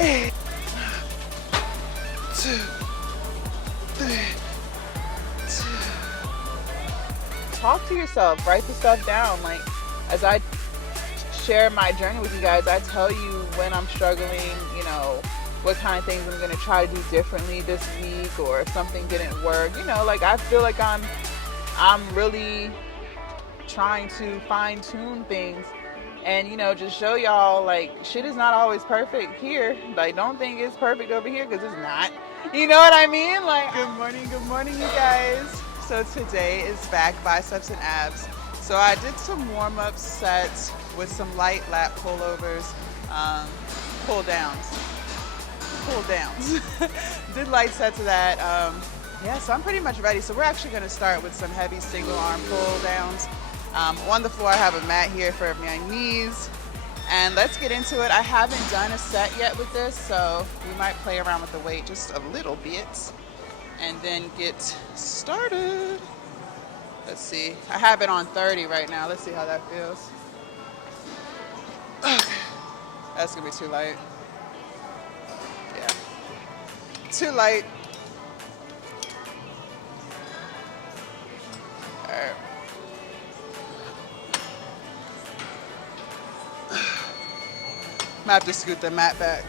8, 2, 3, 2. Talk to yourself, write the stuff down. Like, as I share my journey with you guys, I tell you when I'm struggling, you know, what kind of things I'm gonna try to do differently this week, or if something didn't work, you know, like I feel like I'm really trying to fine tune things and, you know, just show y'all like shit is not always perfect here. Like, don't think it's perfect over here, because it's not. You know what I mean? Like, good morning, you guys. So today is back biceps and abs. So I did some warm-up sets with some light lat pullovers, pull downs. Did light sets of that. Yeah, so I'm pretty much ready. So we're actually going to start with some heavy single arm pull downs. On the floor I have a mat here for my knees, and let's get into it. I haven't done a set yet with this, so we might play around with the weight just a little bit and then get started. Let's see, I have it on 30 right now. Let's see how that feels. Okay. That's gonna be too light. Yeah, too light. All right. I'm gonna have to scoot the mat back.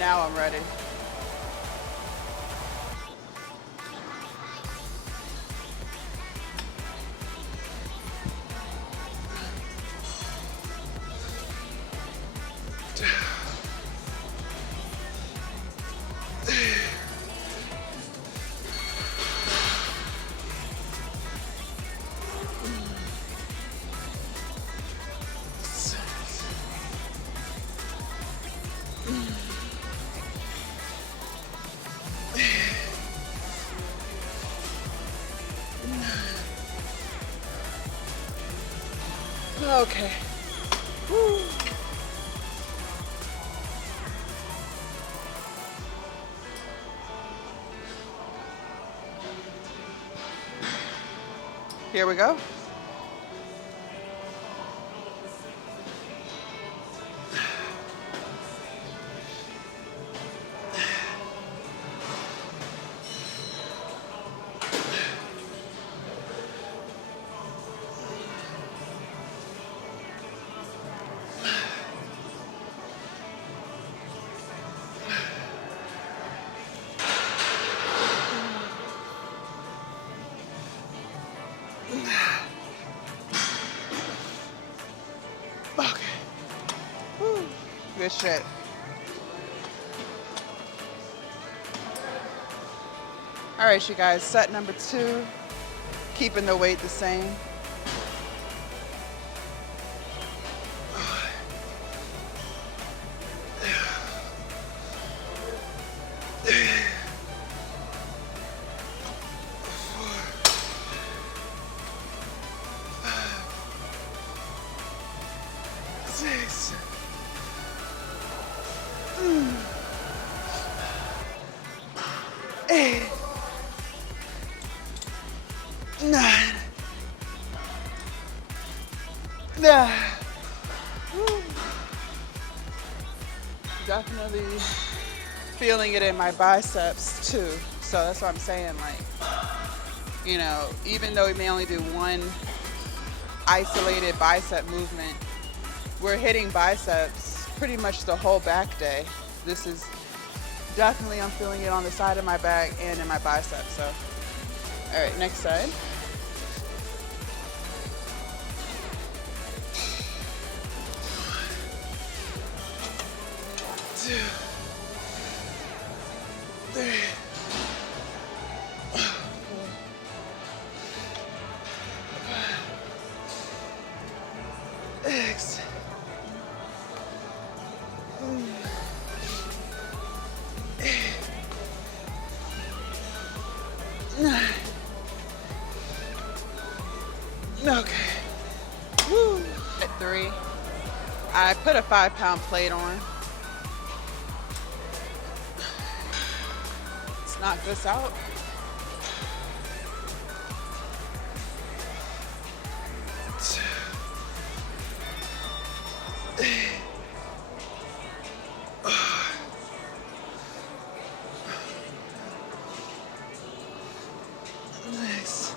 Now I'm ready. Okay. Woo. Here we go. Okay. Woo. Good shit. All right, you guys, set number 2, keeping the weight the same. Definitely feeling it in my biceps too. So that's what I'm saying, like, you know, even though we may only do one isolated bicep movement, we're hitting biceps pretty much the whole back day. This is definitely, I'm feeling it on the side of my back and in my biceps. So, all right, next side. 2, 3, 4, 5, 6, 8, 9. Okay. Woo. At 3, I put a 5-pound plate on. Knock this out. Nice.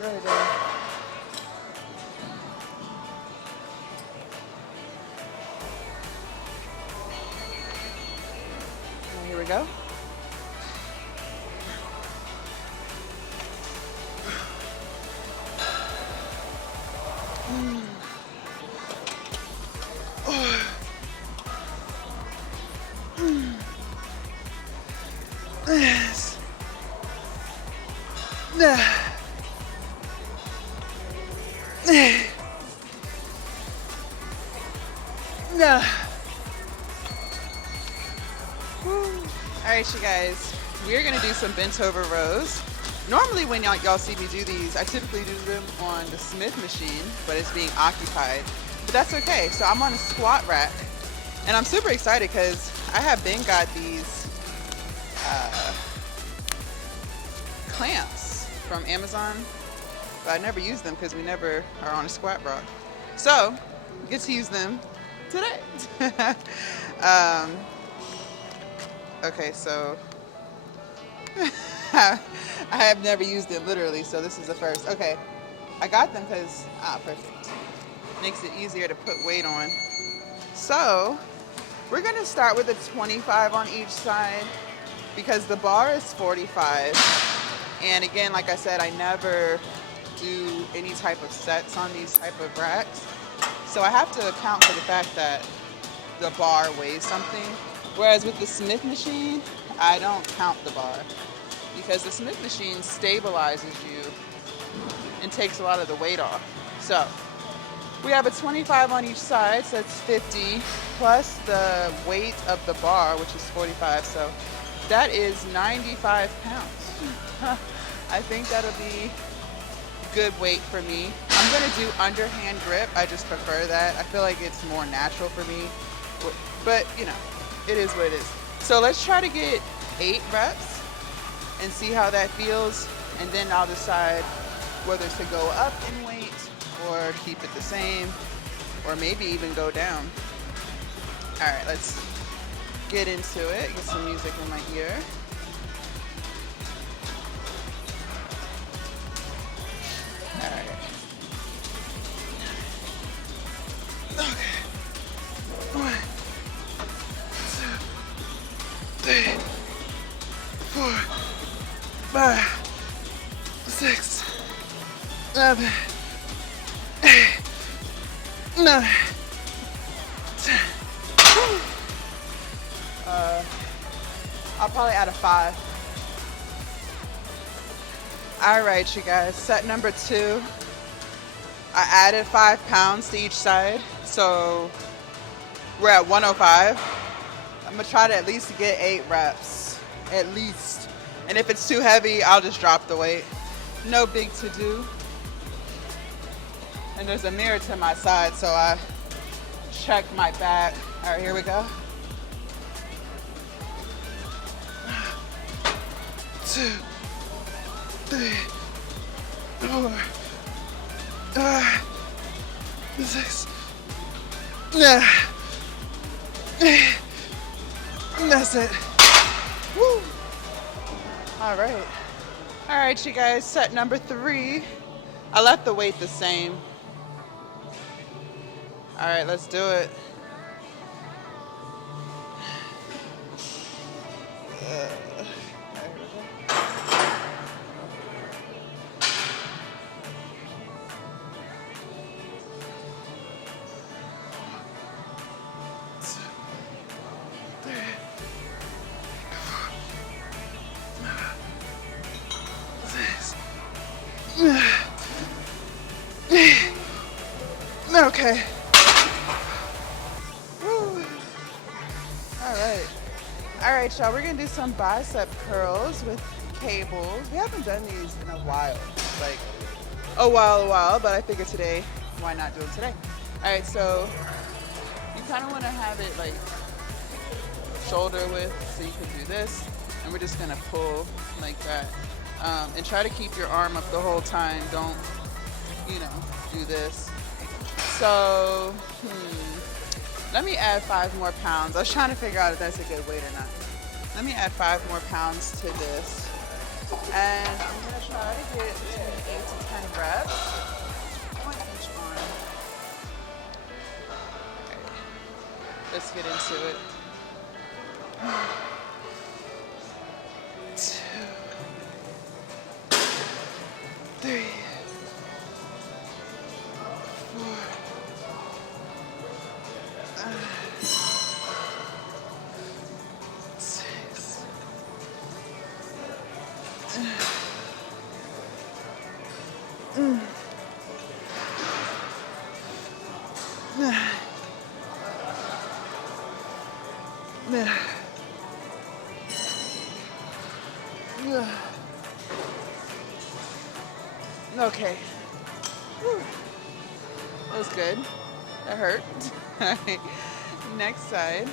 Very good. And here we go. Yes. All right, you guys, we're gonna do some bent over rows. Normally when y'all see me do these, I typically do them on the Smith machine, but it's being occupied. But that's okay. So I'm on a squat rack, and I'm super excited because I have been got these clamps from Amazon, but I never use them because we never are on a squat rack. So get to use them today. Okay, so I have never used it literally, so this is the first. Okay, I got them because, perfect. Makes it easier to put weight on. So we're gonna start with a 25 on each side because the bar is 45. And again, like I said, I never do any type of sets on these type of racks. So I have to account for the fact that the bar weighs something. Whereas with the Smith machine, I don't count the bar because the Smith machine stabilizes you and takes a lot of the weight off. So we have a 25 on each side, so that's 50, plus the weight of the bar, which is 45. So that is 95 pounds. I think that'll be good weight for me. I'm gonna do underhand grip. I just prefer that. I feel like it's more natural for me, but you know, it is what it is. So let's try to get 8 reps and see how that feels, and then I'll decide whether to go up in weight or keep it the same, or maybe even go down. All right, let's get into it. Get some music in my ear. All right. Okay. 1, 2, 3, 4, 5, 6, 7, 8, 9, 10. I'll probably add a 5. All right, you guys, set number 2. I added 5 pounds to each side, so we're at 105. I'm gonna try to at least get 8 reps, at least. And if it's too heavy, I'll just drop the weight. No big to do. And there's a mirror to my side, so I check my back. All right, here we go. 2, 3, 4, 5, 6, 9, 8. That's it. Woo. All right. All right, you guys, set number 3. I left the weight the same. All right, let's do it. Okay. Woo. All right, y'all. We're gonna do some bicep curls with cables. We haven't done these in a while. like a while, but I figured today, why not do it today? All right, so you kind of want to have it like shoulder width, so you can do this, and we're just gonna pull like that, and try to keep your arm up the whole time. Don't, do this. So, let me add 5 more pounds. I was trying to figure out if that's a good weight or not. Let me add 5 more pounds to this. And I'm gonna try to get between 8 to 10 reps on each arm. Okay. Let's get into it. 2, 3, 4, 6, 9. Okay. Whew. That was good. That hurt. All right. Next side.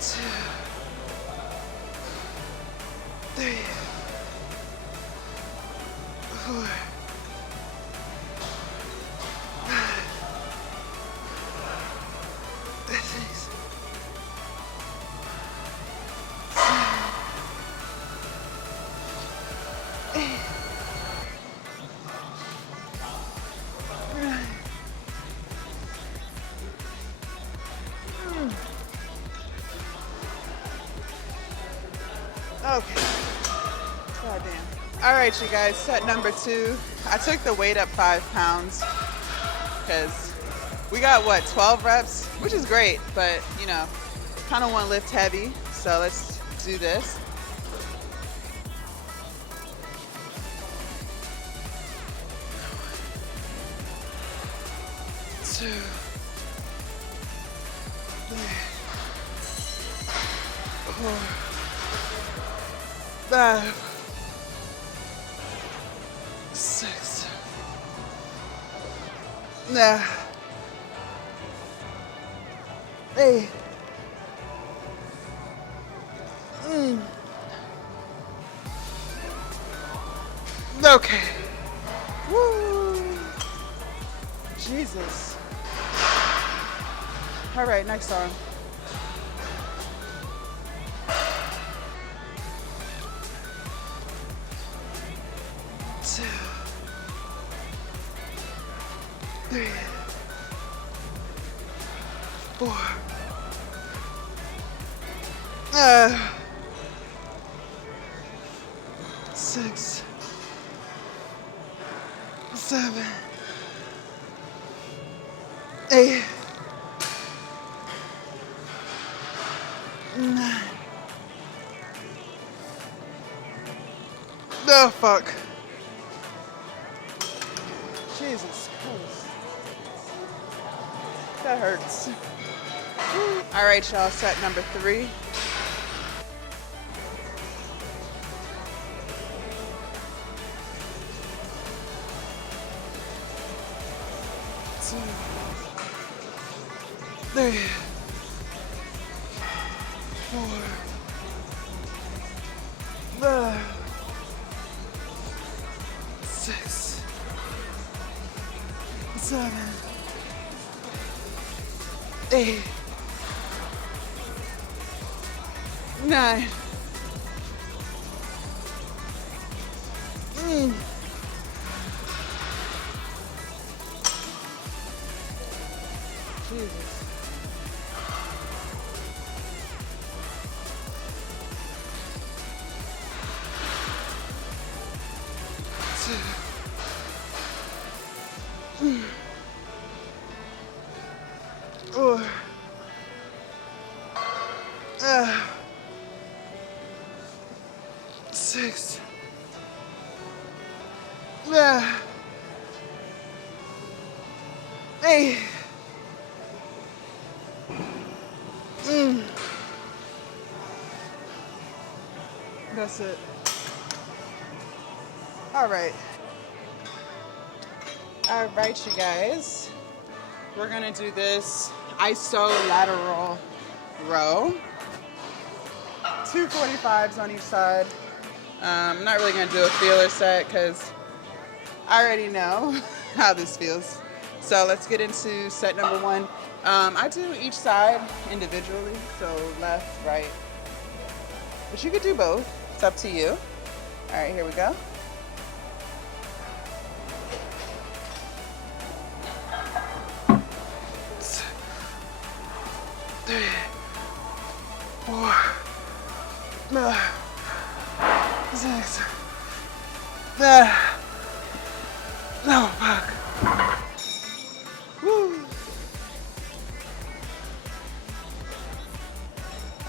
2, 3, 4, 5, 6, 7, 8, 9. Okay. God damn. All right, you guys, set number 2. I took the weight up 5 pounds because we got, 12 reps, which is great, but, kind of want to lift heavy. So let's do this. Two, 3, 4, 5, 6. Nah. 8. Okay. Woo. Jesus. All right, next arm. 2, 3, 4, 6, 7, 8, 9. Oh, fuck. Jesus Christ. That hurts. All right, y'all, set number 3. 2, 3, 4, 5, 6, 7, 8, 9. Jesus. 2, 4, 6, 8. That's it. All right. All right, you guys. We're gonna do this isolateral row. 245s on each side. I'm not really gonna do a feeler set because I already know how this feels. So let's get into set number one. I do each side individually, so left, right. But you could do both. It's up to you. All right, here we go. 3, 4, 6. No, fuck. Woo.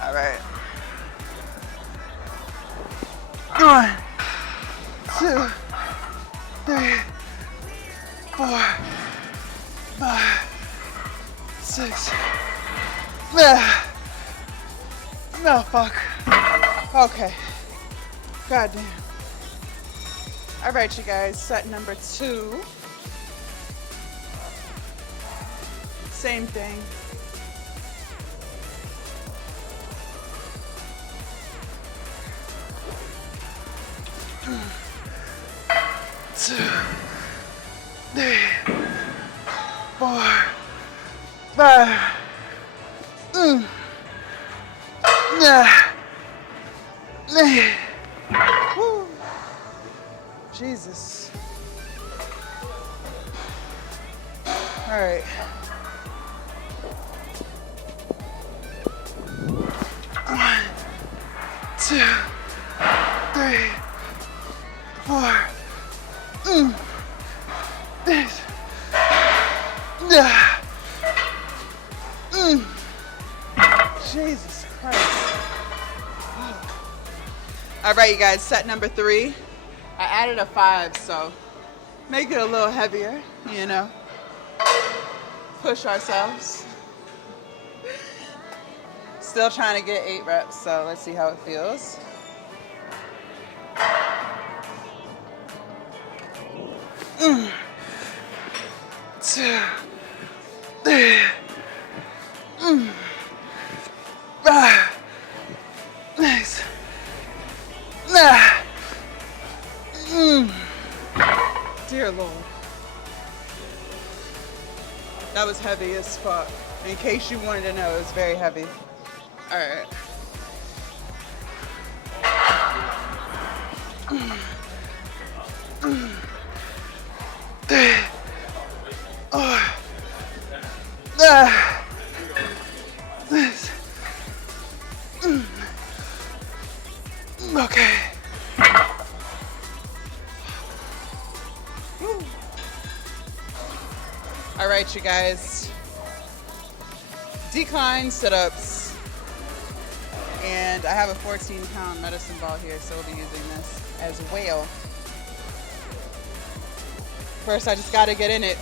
All right. 1, 2, 3, 4, 5, 6. No, fuck. Okay. Goddamn. All right, you guys. Set number 2. Same thing. Two, 3, 4, 5. Woo. Jesus. All right. 1, 2, 3, 4. This. Jesus Christ. All right, you guys, set number 3. I added a 5, so make it a little heavier, you know. Push ourselves. Still trying to get 8 reps, so let's see how it feels. Two, 3, 5, 6. Dear Lord. That was heavy as fuck. In case you wanted to know, it was very heavy. All right. Okay. All right, you guys. Decline sit-ups. And I have a 14-pound medicine ball here, so we'll be using this as well. First, I just gotta get in it.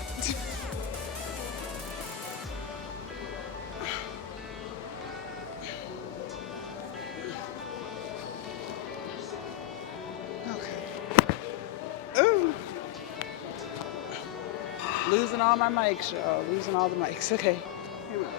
Losing all my mics, y'all. Losing all the mics. Okay. Here we go.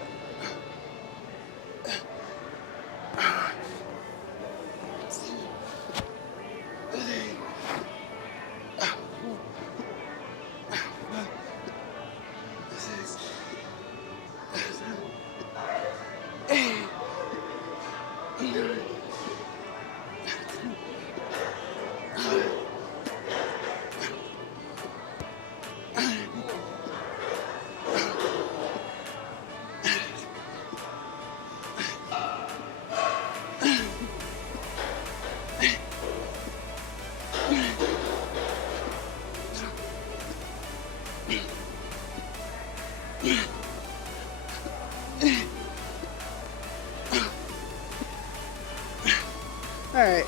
All right,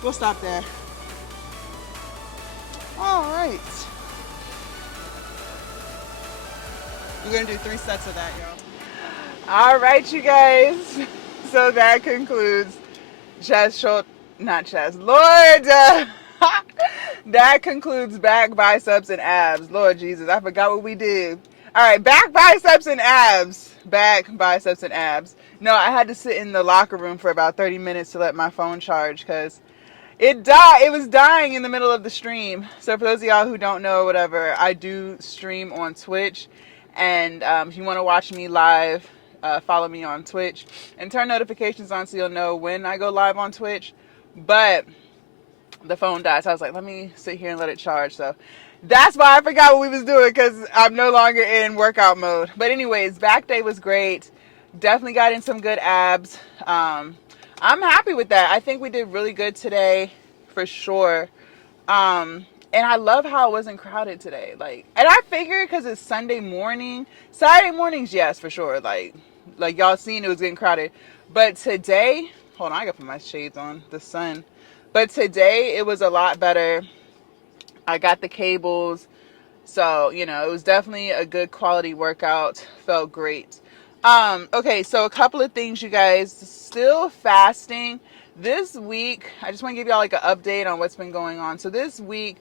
we'll stop there. All right. We're gonna do 3 sets of that, y'all. All right, you guys. So that concludes chest, not chest. Lord, that concludes back, biceps, and abs. Lord Jesus, I forgot what we did. All right, back, biceps, and abs. Back, biceps, and abs. No, I had to sit in the locker room for about 30 minutes to let my phone charge because it died. It was dying in the middle of the stream. So for those of y'all who don't know, whatever, I do stream on Twitch, and if you want to watch me live, follow me on Twitch and turn notifications on so you'll know when I go live on Twitch. But the phone died, so I was like, let me sit here and let it charge. So that's why I forgot what we was doing, because I'm no longer in workout mode. But anyways, back day was great. Definitely got in some good abs. I'm happy with that. I think we did really good today, for sure. And I love how it wasn't crowded today. And I figured because it's Sunday morning, Saturday mornings, yes, for sure. Like y'all seen, it was getting crowded. But today, hold on, I gotta put my shades on. The sun. But today it was a lot better. I got the cables. So, it was definitely a good quality workout. Felt great. Okay, so a couple of things, you guys. Still fasting. This week, I just want to give y'all like an update on what's been going on. So this week,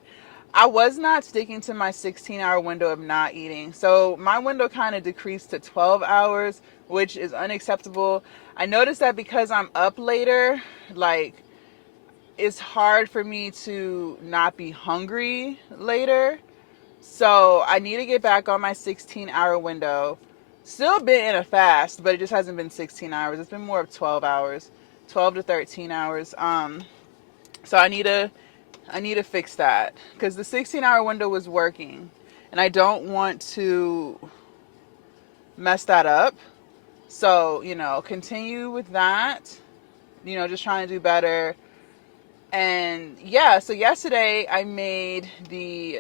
I was not sticking to my 16-hour window of not eating. So my window kind of decreased to 12 hours, which is unacceptable. I noticed that because I'm up later, it's hard for me to not be hungry later. So I need to get back on my 16-hour window. Still been in a fast, but it just hasn't been 16 hours. It's been more of 12 hours, 12 to 13 hours. So I need to fix that, because the 16-hour window was working, and I don't want to mess that up. So, continue with that. Just trying to do better. And yeah, so yesterday I made the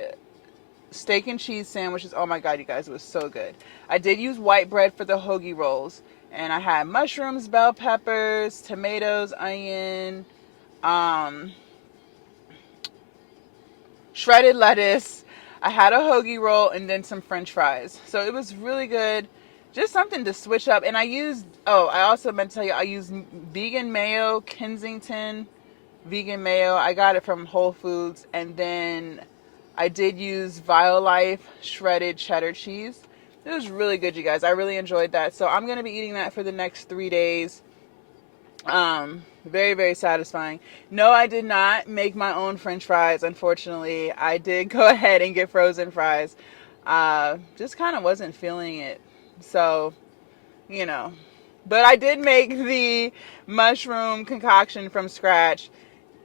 steak and cheese sandwiches. Oh my god, you guys, it was so good. I did use white bread for the hoagie rolls, and I had mushrooms, bell peppers, tomatoes, onion, shredded lettuce. I had a hoagie roll and then some french fries. So it was really good. Just something to switch up. And I also meant to tell you, I used vegan mayo, Kensington vegan mayo. I got it from Whole Foods. And then I did use Violife shredded cheddar cheese. It was really good, you guys. I really enjoyed that. So I'm going to be eating that for the next 3 days. Very, very satisfying. No, I did not make my own french fries, unfortunately. I did go ahead and get frozen fries. Just kind of wasn't feeling it. So, But I did make the mushroom concoction from scratch.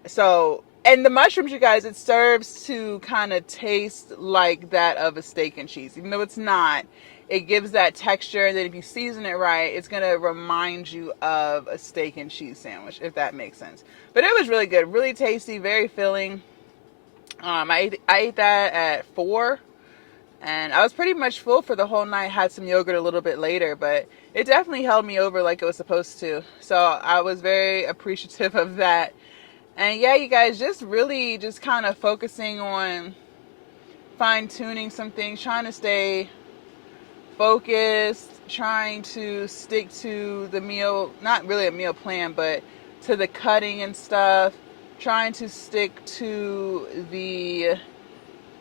So, and the mushrooms, you guys, it serves to kind of taste like that of a steak and cheese. Even though it's not, it gives that texture. And then if you season it right, it's going to remind you of a steak and cheese sandwich, if that makes sense. But it was really good. Really tasty. Very filling. I ate that at 4. And I was pretty much full for the whole night. Had some yogurt a little bit later, but it definitely held me over like it was supposed to. So I was very appreciative of that. And yeah, you guys, just really just kind of focusing on fine-tuning some things, trying to stay focused, trying to stick to the meal, not really a meal plan, but to the cutting and stuff, trying to stick to the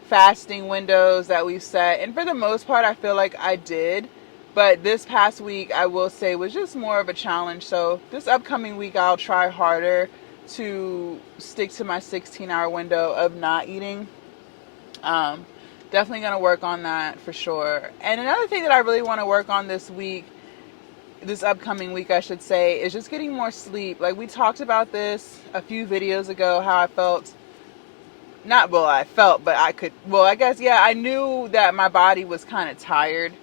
fasting windows that we've set. And for the most part, I feel like I did. But this past week, I will say, was just more of a challenge. So this upcoming week, I'll try harder to stick to my 16-hour window of not eating. Definitely going to work on that for sure. And another thing that I really want to work on this upcoming week, I should say, is just getting more sleep. Like we talked about this a few videos ago, how I felt, I knew that my body was kind of tired.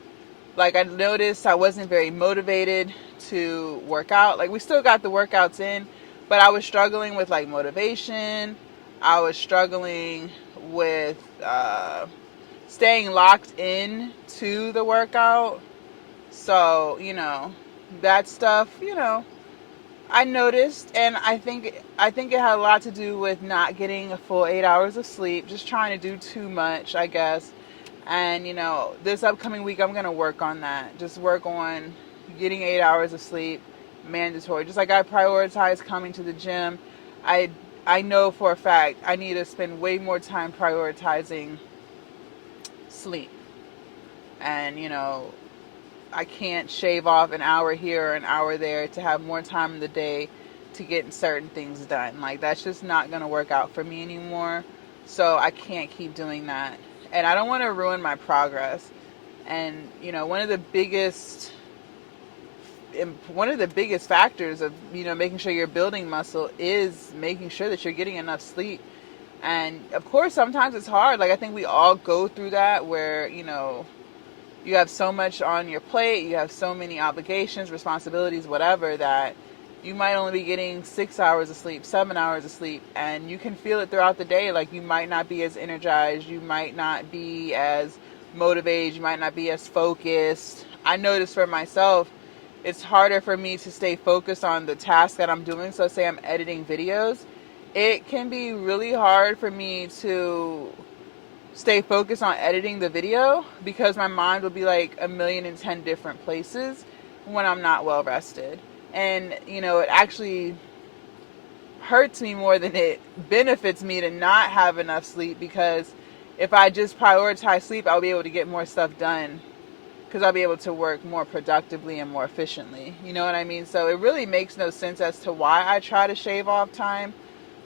Like I noticed I wasn't very motivated to work out. Like we still got the workouts in, but I was struggling with like motivation. I was struggling with staying locked in to the workout. So, that stuff, I noticed, and I think it had a lot to do with not getting a full 8 hours of sleep, just trying to do too much, I guess. And, this upcoming week, I'm going to work on that. Just work on getting 8 hours of sleep, mandatory. Just like I prioritize coming to the gym, I I know for a fact I need to spend way more time prioritizing sleep. And I can't shave off an hour here or an hour there to have more time in the day to get certain things done. Like, that's just not going to work out for me anymore. So I can't keep doing that. And I don't want to ruin my progress. And one of the biggest factors of making sure you're building muscle is making sure that you're getting enough sleep. And of course sometimes it's hard. Like, I think we all go through that where you have so much on your plate, you have so many obligations, responsibilities, whatever, that you might only be getting 6 hours of sleep, 7 hours of sleep, and you can feel it throughout the day. Like, you might not be as energized, you might not be as motivated, you might not be as focused. I notice for myself, it's harder for me to stay focused on the task that I'm doing. So say I'm editing videos, it can be really hard for me to stay focused on editing the video because my mind will be like a million and 10 different places when I'm not well rested. And it actually hurts me more than it benefits me to not have enough sleep, because if I just prioritize sleep, I'll be able to get more stuff done because I'll be able to work more productively and more efficiently. You know what I mean? So it really makes no sense as to why I try to shave off time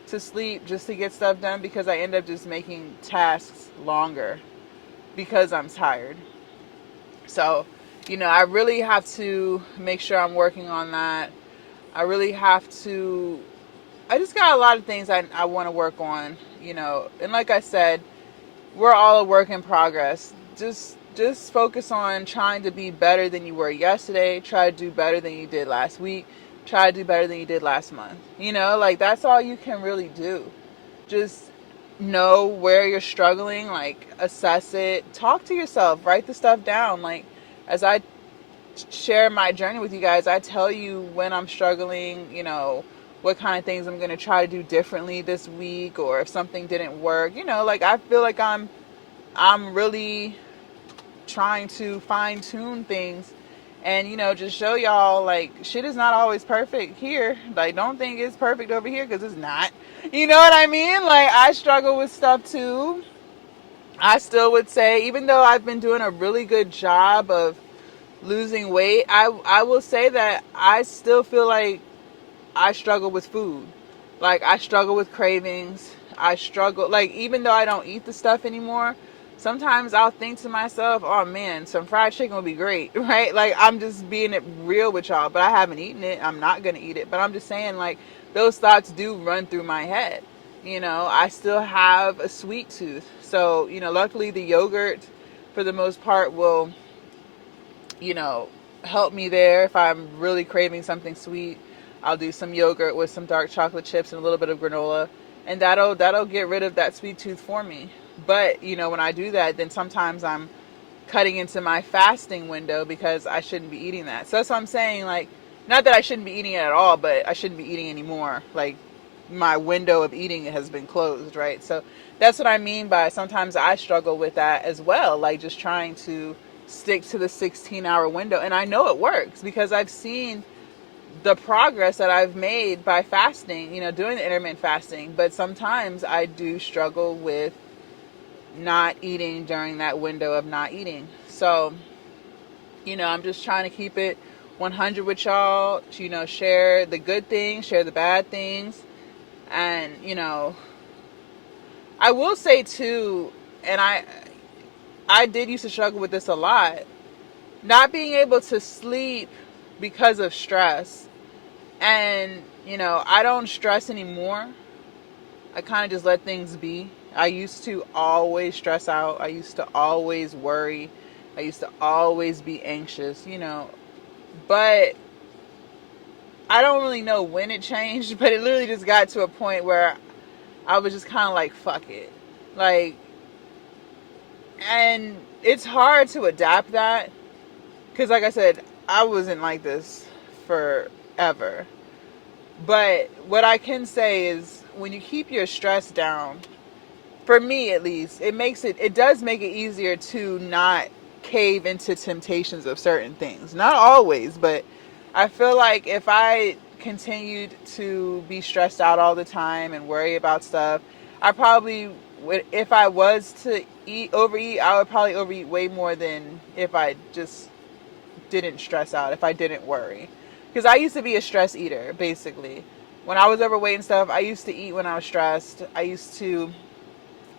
to sleep just to get stuff done, because I end up just making tasks longer because I'm tired. So, I really have to make sure I'm working on that. I really have to, I just got a lot of things I want to work on, and like I said, we're all a work in progress. Just focus on trying to be better than you were yesterday. Try to do better than you did last week. Try to do better than you did last month. Like, that's all you can really do. Just know where you're struggling, like, assess it, talk to yourself, write the stuff down. Like, as I share my journey with you guys, I tell you when I'm struggling, what kind of things I'm going to try to do differently this week, or if something didn't work. Like, I feel like I'm really trying to fine tune things, and just show y'all, like, shit is not always perfect here. Like, don't think it's perfect over here, because it's not. You know what I mean? Like, I struggle with stuff too. I still would say, even though I've been doing a really good job of losing weight, I will say that I still feel like I struggle with food. Like, I struggle with cravings. I struggle, like, even though I don't eat the stuff anymore, sometimes I'll think to myself, oh man, some fried chicken would be great, right? Like, I'm just being it real with y'all, but I haven't eaten it. I'm not going to eat it. But I'm just saying, like, those thoughts do run through my head. I still have a sweet tooth. So, luckily the yogurt, for the most part, will, you know, help me there. If I'm really craving something sweet, I'll do some yogurt with some dark chocolate chips and a little bit of granola, and that'll get rid of that sweet tooth for me. But when I do that, then sometimes I'm cutting into my fasting window because I shouldn't be eating that. So that's what I'm saying. Like, not that I shouldn't be eating it at all, but I shouldn't be eating anymore. Like, my window of eating has been closed, right? So that's what I mean by sometimes I struggle with that as well. Like, just trying to stick to the 16-hour window. And I know it works because I've seen the progress that I've made by fasting, doing the intermittent fasting. But sometimes I do struggle with not eating during that window of not eating. So, I'm just trying to keep it 100 with y'all, share the good things, share the bad things. And, I will say too, and I did used to struggle with this a lot, not being able to sleep because of stress. And, I don't stress anymore. I kind of just let things be. I used to always stress out. I used to always worry. I used to always be anxious, But I don't really know when it changed, but it literally just got to a point where I was just kind of like, fuck it. Like, and it's hard to adapt that because, like I said, I wasn't like this forever. But what I can say is when you keep your stress down, for me at least, it does make it easier to not cave into temptations of certain things. Not always, but I feel like if I continued to be stressed out all the time and worry about stuff, I probably would, if I was to overeat, I would probably overeat way more than if I just didn't stress out, if I didn't worry. Because I used to be a stress eater, basically. When I was overweight and stuff, I used to eat when I was stressed. I used to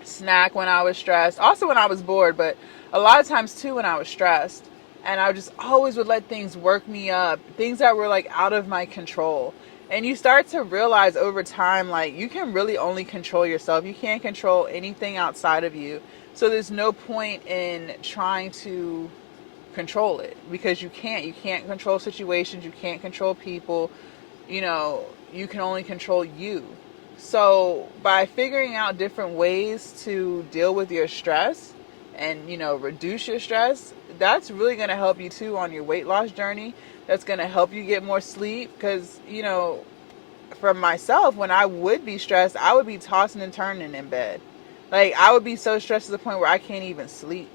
snack when I was stressed. Also when I was bored, but a lot of times too when I was stressed. And I just always would let things work me up, things that were like out of my control. And you start to realize over time, like, you can really only control yourself. You can't control anything outside of you. So there's no point in trying to control it, because you can't. You can't control situations. You can't control people. You know, you can only control you. So by figuring out different ways to deal with your stress and, you know, reduce your stress, that's really going to help you too on your weight loss journey. That's going to help you get more sleep, because, you know, for myself, when I would be stressed, I would be tossing and turning in bed. Like, I would be so stressed to the point where I can't even sleep.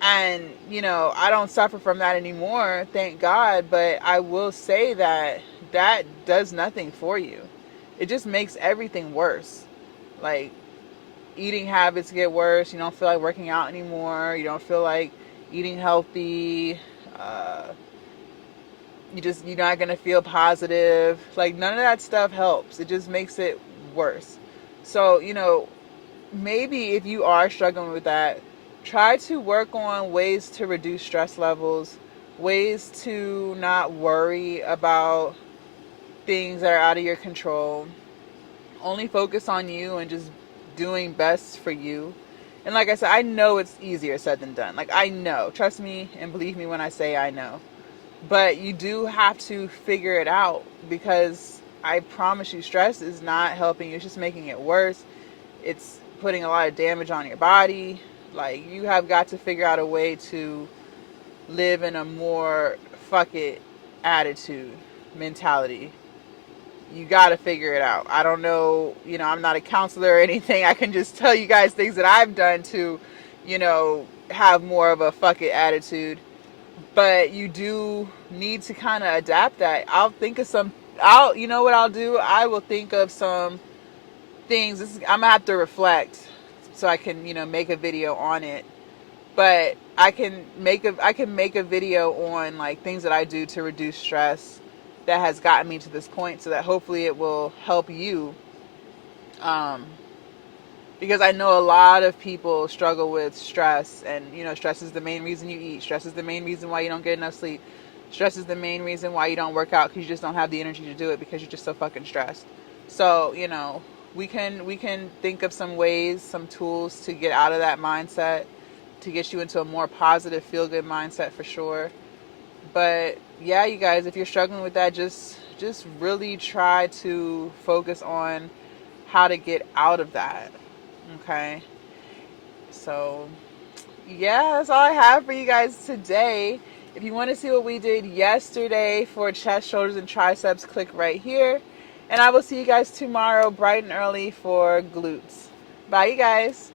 And, you know, I don't suffer from that anymore, thank God. But I will say that that does nothing for you. It just makes everything worse. Like, eating habits get worse. You don't feel like working out anymore. You don't feel like eating healthy. Uh, you're not going to feel positive. Like, none of that stuff helps. It just makes it worse. So, you know, maybe if you are struggling with that, try to work on ways to reduce stress levels, ways to not worry about things that are out of your control. Only focus on you and just doing best for you. And like I said, I know it's easier said than done. Like, I know. Trust me and believe me when I say I know. But you do have to figure it out, because I promise you, stress is not helping you. It's just making it worse. It's putting a lot of damage on your body. Like, you have got to figure out a way to live in a more fuck it attitude, mentality. You got to figure it out. I don't know, you know, I'm not a counselor or anything. I can just tell you guys things that I've done to, you know, have more of a fuck it attitude. But you do need to kind of adapt that. You know what I'll do? I will think of some things. I'm gonna have to reflect so I can, you know, make a video on it. But I can make a video on like things that I do to reduce stress that has gotten me to this point, so that hopefully it will help you. Um, because I know a lot of people struggle with stress, and, you know, stress is the main reason you eat. Stress is the main reason why you don't get enough sleep. Stress is the main reason why you don't work out, because you just don't have the energy to do it, because you're just so fucking stressed. So, you know, we can think of some ways, some tools to get out of that mindset, to get you into a more positive, feel good mindset for sure. But yeah, you guys, if you're struggling with that, just really try to focus on how to get out of that. Okay. So yeah, that's all I have for you guys today. If you want to see what we did yesterday for chest, shoulders, and triceps, click right here. And I will see you guys tomorrow bright and early for glutes. Bye, you guys.